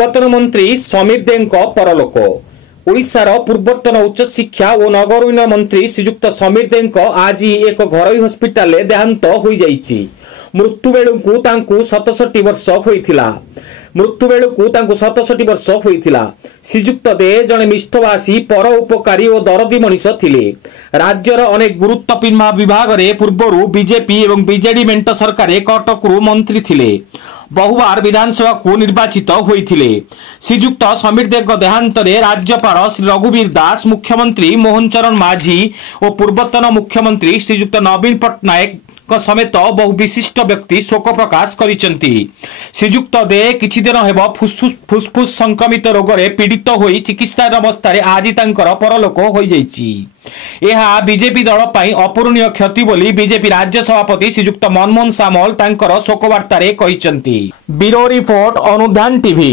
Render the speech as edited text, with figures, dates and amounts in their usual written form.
ପୂର୍ବତନ ମନ୍ତ୍ରୀ ସମୀର ଦେଙ୍କ ପରଲୋକ। ଓଡ଼ିଶାର ପୂର୍ବତନ ଉଚ୍ଚ ଶିକ୍ଷା ଓ ନଗର ଉନ୍ନୟନ ମନ୍ତ୍ରୀ ଶ୍ରୀଯୁକ୍ତ ସମୀର ଦେଙ୍କ ଆଜି ଏକ ଘରୋଇ ହସ୍ପିଟାଲରେ ଦେହାନ୍ତ ହୋଇଯାଇଛି। ମୃତ୍ୟୁ ବେଳକୁ ତାଙ୍କୁ 67 ବର୍ଷ ହୋଇଥିଲା। ଶ୍ରୀଯୁକ୍ତ ଦେ ଜଣେ ମିଷ୍ଟଭାଷୀ, ପରୋପକାରୀ ଓ ଦରଦୀ ମଣିଷ ଥିଲେ। ରାଜ୍ୟର ଅନେକ ଗୁରୁତ୍ୱପୂର୍ଣ୍ଣ ବିଭାଗରେ ପୂର୍ବରୁ ବିଜେପି ଏବଂ ବିଜେଡି ମେଣ୍ଟ ସରକାରରେ କଟକରୁ ମନ୍ତ୍ରୀ ଥିଲେ। बहुबार विधानसभा को निर्वाचित होइथिले। श्रीजुक्त समीर देव देहांतरे राज्यपाल श्री रघुवीर दास, मुख्यमंत्री मोहन चरण माझी और पूर्वतन मुख्यमंत्री श्रीजुक्त नवीन पट्टनायक समेत बहु विशिष्ट व्यक्ति शोक प्रकाश करिसेंती। श्रीजुक्त दे किछि दिन हेब फुसफुस संक्रमित रोग रे पीड़ित होई चिकित्सा अवस्था रे आज तांकर परलोक होई जाइछि। यह बीजेपी दल पई अपूरणीय क्षति बोली बीजेपी राज्य सभापति श्रीजुक्त मनमोहन सामल तांकर शोकवार्ता रे कहिसेंती। Bureau report Anudhan TV.